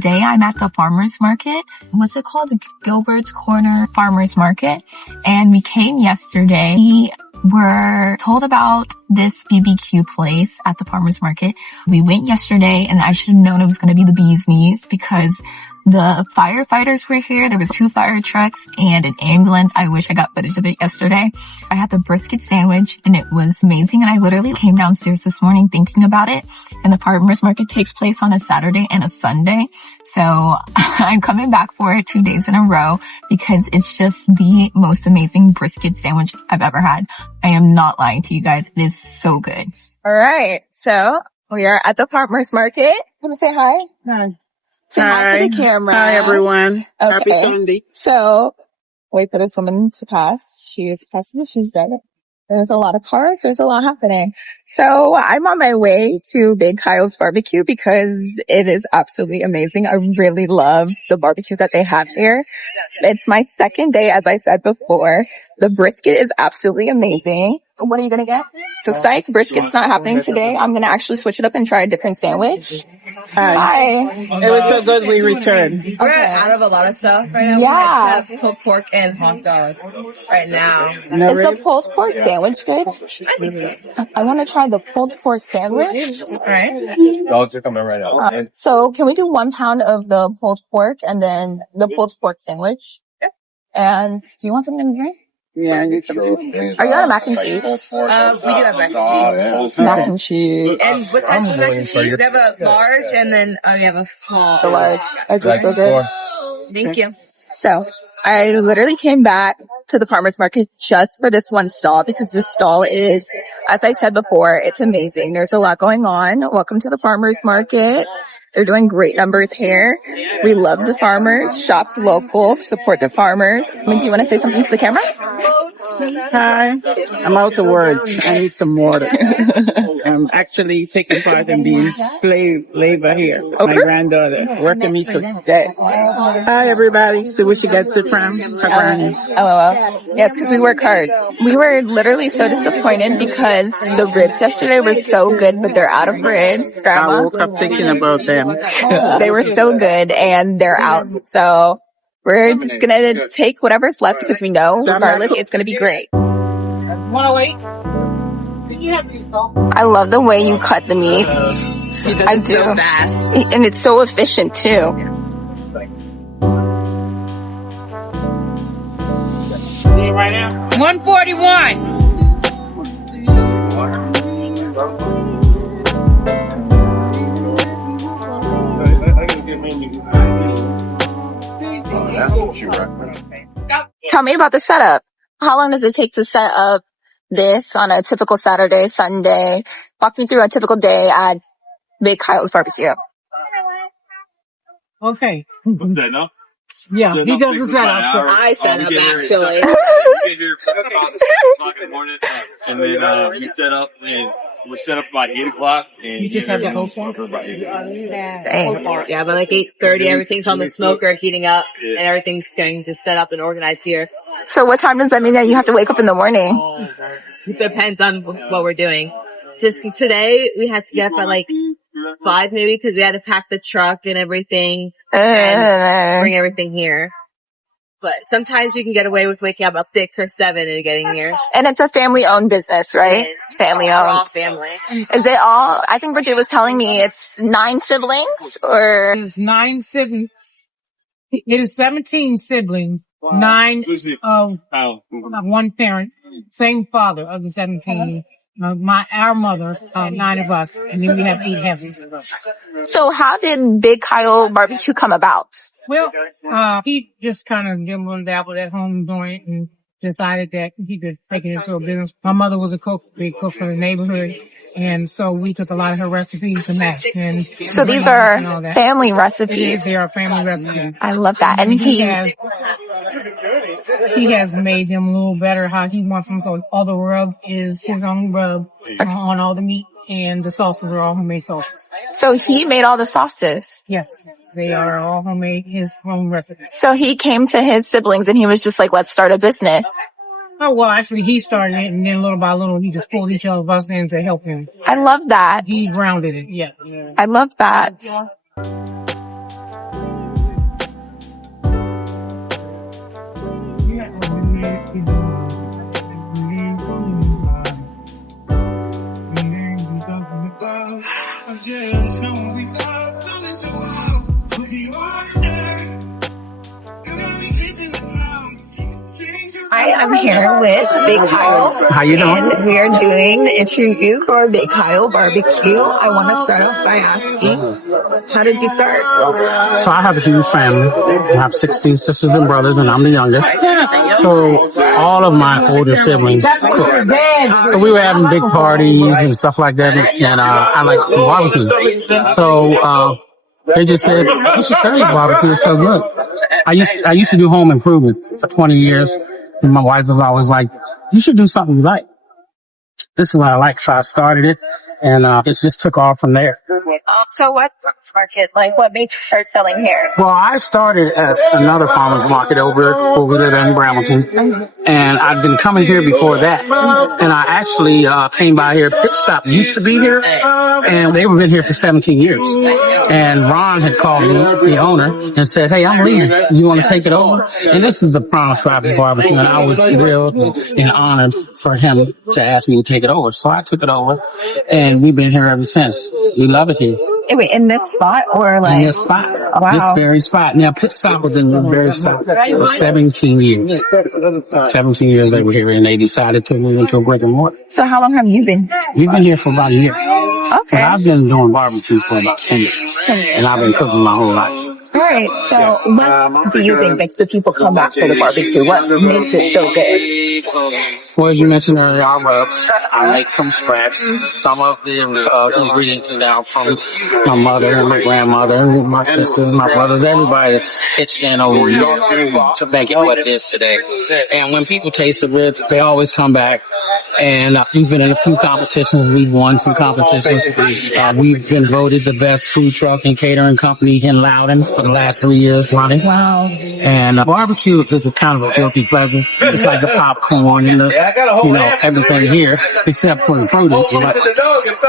today I'm at the farmer's market. What's it called? Gilbert's Corner Farmer's Market. And we came yesterday. We were told about this BBQ place at the farmer's market. We went yesterday and I should have known it was going to be the bee's knees because the firefighters were here. There was 2 fire trucks and an ambulance. I wish I got footage of it yesterday. I had the brisket sandwich and it was amazing. And I literally came downstairs this morning thinking about it. And the farmer's market takes place on a Saturday and a Sunday. So I'm coming back for it 2 days in a row because it's just the most amazing brisket sandwich I've ever had. I am not lying to you guys. It is so good. All right. So we are at the farmer's market. Come say hi. Hi. Say hi to the camera. Hi, everyone. Okay. Happy Sunday. So, wait for this woman to pass. She is passing. She's driving. There's a lot of cars. There's a lot happening. So, I'm on my way to Big Kyle's barbecue because it is absolutely amazing. I really love the barbecue that they have here. It's my second day, as I said before. The brisket is absolutely amazing. What are you going to get? So, psych, brisket's not happening today. I'm going to actually switch it up and try a different sandwich. Hi. It was so good we returned. We're out of a lot of stuff right now. Yeah. We have pulled pork and hot dogs right now. No Is the ribs? pulled pork sandwich good? I want to try the pulled pork sandwich. All right. Dogs are coming right out. So can we do 1 pound of the pulled pork and then the pulled pork sandwich? Yeah. And do you want something to drink? Yeah, I need some. Are you out of mac and cheese? We do have mac and cheese. Mac and cheese. And what size of mac and cheese? We have a large and then we have a small. The large. Are just so good. Thank you. So I literally came back to the farmer's market just for this one stall because this stall is, as I said before, it's amazing. There's a lot going on. Welcome to the farmer's market. They're doing great numbers here. We love the farmers, shop local, support the farmers. Do you want to say something to the camera? Hi. I'm out of words. I need some water. I'm actually taking part in being slave labor here. My granddaughter working me to death. Hi, everybody. So where she gets it from? LOL. Yes, because we work hard. We were literally so disappointed because the ribs yesterday were so good, but they're out of ribs, I Grandma. woke up thinking about them. They were so good and they're out. So we're just gonna take whatever's left because we know regardless it's gonna be great. 108. I love the way you cut the meat. I do. So fast. And it's so efficient too. Right now? 141. Tell me about the setup. How long does it take to set up this on a typical Saturday, Sunday? Walk me through a typical day at Big Kyle's barbecue. Okay. What's that, no? Yeah, he does the setup. So I set up actually. You get here about 6 o'clock in the morning, and then you set up, and we're set up about 8 o'clock. And you just have the whole phone? Yeah, but like 8:30, everything's on the smoker heating up, and everything's getting just set up and organized here. So what time does that mean that you have to wake up in the morning? It depends on what we're doing. Just today, we had to get up at like 5 maybe because we had to pack the truck and everything and bring everything here. But sometimes we can get away with waking up about 6 or 7 and getting here. And it's a family-owned business, right? It's We're all family-owned. family. Is it all? I think Bridget was telling me it's 9 siblings, or It's 9 siblings. It is 17 siblings. 9 of one parent, same father of the 17. Our mother, 9 of us, and then we have 8 heifers. so how did Big Kyle Barbecue come about? Well, he just kind of dabbled and dabbled at home doing it and decided that he could take it into a business. My mother was a cook, big cook for the neighborhood, and so we took a lot of her recipes to match. And So these are family It is, recipes. they are family recipes. I love that. And he has made them a little better how he wants them. So all the rub is his own rub on all the meat, and the sauces are all homemade sauces. so he made all the sauces. Yes, they are all homemade, his own recipes. So he came to his siblings and he was just like, let's start a business. Oh, well, actually, he started it, and then little by little, he just pulled each of us in to help him. I love that. He grounded it, yes. I love that. I'm here with Big Kyle. How you doing? And we are doing the interview for Big Kyle Barbecue. I want to start off by asking, how did you start? So I have a huge family. I have 16 sisters and brothers, and I'm the youngest. So all of my older siblings cook. So we were having big parties and stuff like that, and I like barbecue. So they just said, "You should study barbecue. It's so good." I used to do home improvement for 20 years, and my wife was always like, "You should do something you like." This is what I like, so I started it, and it just took off from there. So what farmers market? Like, what made you start selling here? Well, I started at another farmer's market over there in Bramilton, and I'd been coming here before that. And I actually came by here. Pit Stop used to be here, and they've been here for 17 years. And Ron had called me, the owner, and said, "Hey, I'm leaving. You want to take it over?" And this is a promise private barbecue, and I was thrilled and honored for him to ask me to take it over. So I took it over, and we've been here ever since. We love it here. Wait, in this spot or like? In this spot. Wow. This very spot. Now, Pit Stop was in this very spot for 17 years. 17 years they were here, and they decided to move into a brick and mortar. So how long have you been? We've been here for about a year. Okay. But I've been doing barbecue for about 10 years. 10 years. And I've been cooking my whole life. All right. So what do you think makes the people come back for the barbecue? What makes it so good? Well, as you mentioned earlier, our rubs I make from scratch. Some of the ingredients are now from my mother and my grandmother, my sisters, my brothers, everybody pitched in over years to make it what it is today. And when people taste the ribs, they always come back. And we've been in a few competitions. We've won some competitions. We've been voted the best food truck and catering company in Loudon for the last 3 years running. Wow. And barbecue is a kind of a guilty pleasure. It's like the popcorn and the, everything here, except for the produce. But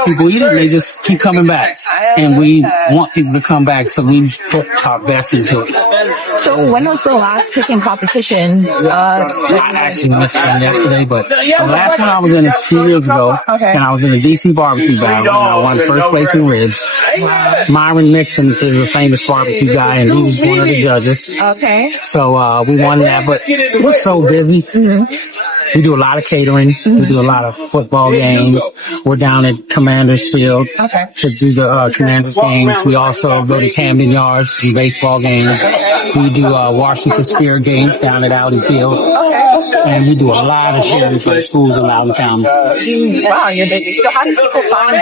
people eat it and they just keep coming back. And we want people to come back, so we put our best into it. So when was the last cooking competition? I actually missed one yesterday, but the last one I was in is 2 years ago. Okay. And I was in a DC barbecue battle, and I won first place in ribs. Myron Nixon is a famous barbecue guy, and he was one of the judges. Okay. So we won that, but we're so busy. Mm-hmm. We do a lot of catering. Mm-hmm. We do a lot of football games. We're down at Commander's Field to do the Commander's games. We also go to Camden Yards and baseball games. We do Washington Spirit games down at Audi Field. And we do a lot of charity for the schools in Loudoun County. Wow, you're busy. So how do people find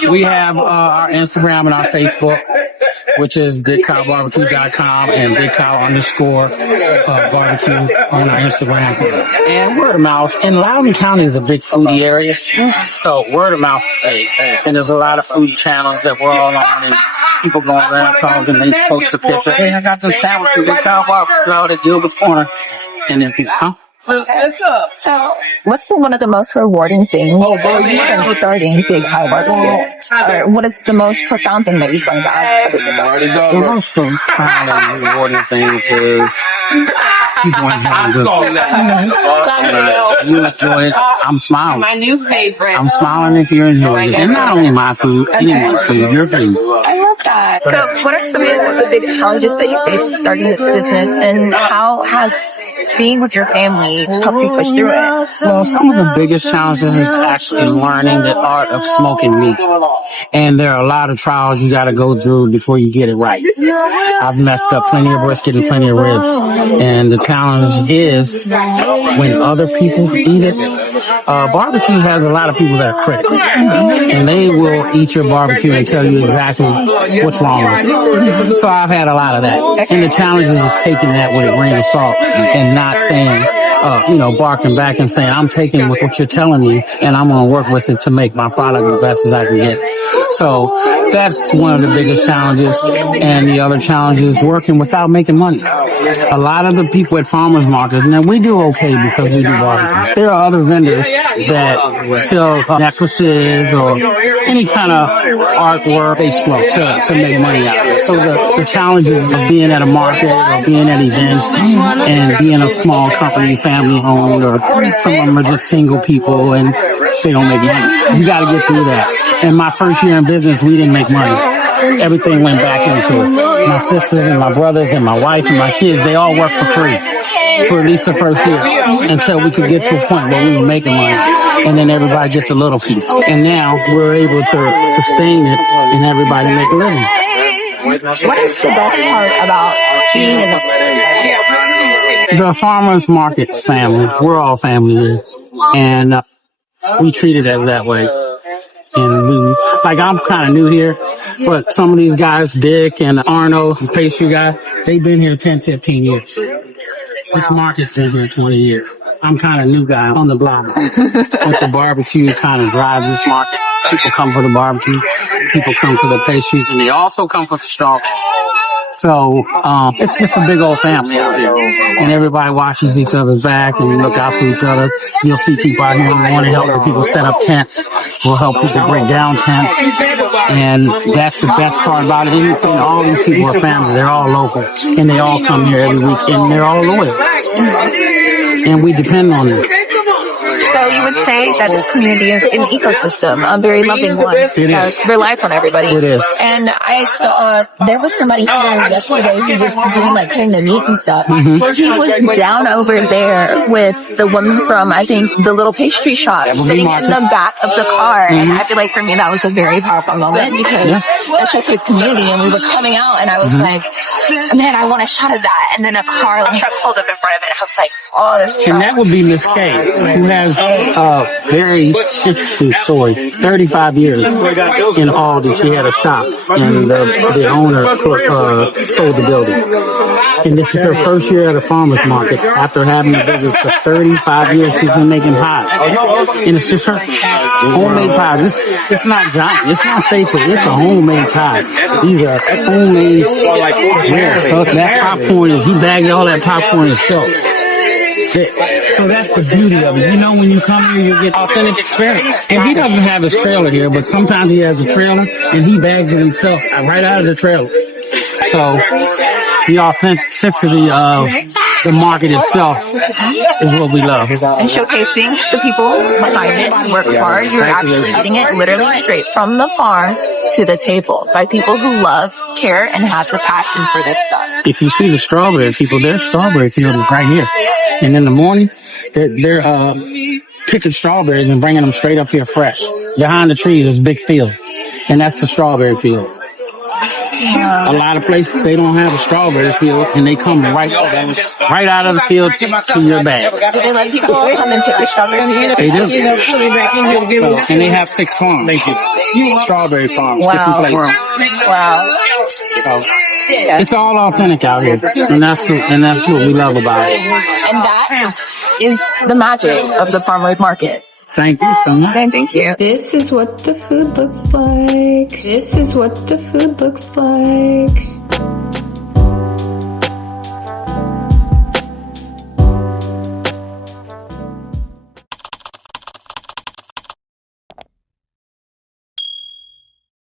you? We have our Instagram and our Facebook, which is BigKyleBarbecue.com and BigKyle_barbecue on our Instagram. And word of mouth. And Loudoun County is a big foodie area. So word of mouth. And there's a lot of food channels that we're all on, and people go around talking and they post a picture. Hey, I got this sandwich from Big Kyle Barbecue out at Gilbert's Corner. And then people come. Okay. So, what's one of the most rewarding things for you in starting Big Kyle Barbecue? Or what is the most profound thing that you've learned about the business? The most profound and rewarding thing is people enjoying good. You enjoy it. I'm smiling. My new favorite. I'm smiling if you're enjoying it. And not only my food, anyone's food, your food. I love that. So, what are some of the big challenges that you face starting this business, and how has being with your family helped you push through it? Well, some of the biggest challenges is actually learning the art of smoking meat. And there are a lot of trials you got to go through before you get it right. I've messed up plenty of brisket and plenty of ribs. And the challenge is when other people eat it. Barbecue has a lot of people that are critics. And they will eat your barbecue and tell you exactly what's wrong with it. So I've had a lot of that. And the challenge is taking that with a grain of salt and not saying, barking back and saying, I'm taking what you're telling me and I'm going to work with it to make my product the best as I can get. So that's one of the biggest challenges. And the other challenge is working without making money. A lot of the people at farmers markets, now we do okay because we do barbecue. There are other vendors that sell necklaces or any kind of artwork they smoke to make money out of it. So the challenges of being at a market or being at events and being a small company, family owned, or some of them are just single people and they don't make money. You got to get through that. And my first year in business, we didn't make money. everything went back into it. My sisters and my brothers and my wife and my kids, they all worked for free for at least the first year until we could get to a point where we were making money. And then everybody gets a little piece. And now we're able to sustain it and everybody make a living. What is the best part about being in the farmers market family? We're all family here. And we treat it as that way. And I'm kind of new here, but some of these guys, Dick and Arno, the pastry guy, they've been here 10, 15 years. This market's been here 20 years. I'm kind of new guy on the block. But the barbecue kind of drives this market. People come for the barbecue. People come for the pastries, and they also come for the strawberries. So, it's just a big old family out here. And everybody watches each other's back and look out for each other. You'll see people out here who want to help people set up tents. We'll help people break down tents. And that's the best part about it. And all these people are family. They're all local. And they all come here every week. And they're all loyal. And we depend on them. So you would say that this community is an ecosystem, a very loving one that relies on everybody. It is. And I saw there was somebody here yesterday who was doing like cutting the meat and stuff. Mm-hmm. He was down over there with the woman from, I think, the little pastry shop sitting in the back of the car. And I feel like for me that was a very powerful moment because that showcased community, and we were coming out and I was like, man, I want a shot of that. And then a truck pulled up in front of it and I was like, oh, this truck. And that would be Miss K, who has a very interesting story. 35 years in Aldi, she had a shop, and the owner sold the building. And this is her first year at a farmer's market. After having a business for 35 years, she's been making pies. And it's just her homemade pies. It's not giant. It's not sacred. It's a homemade pie. These are homemade. So that popcorn, he bagged all that popcorn himself. So that's the beauty of it. You know, when you come here, you get authentic experience. And he doesn't have his trailer here, but sometimes he has a trailer, and he bags it himself right out of the trailer. So the authenticity of the market itself is what we love. And showcasing the people behind it who work hard. You're actually eating it literally straight from the farm to the table by people who love, care, and have the passion for this stuff. If you see the strawberry people, there's strawberry fields right here. And in the morning, they're picking strawberries and bringing them straight up here fresh. Behind the trees is a big field, and that's the strawberry field. A lot of places, they don't have a strawberry field, and they come right out of the field to your bag. Do they let people come and pick the strawberries? They do. And they have 6 farms. Strawberry farms, different places. Wow. So, it's all authentic out here, and that's what we love about it. And that is the magic of the farmers market. Thank you so much. Thank you. This is what the food looks like.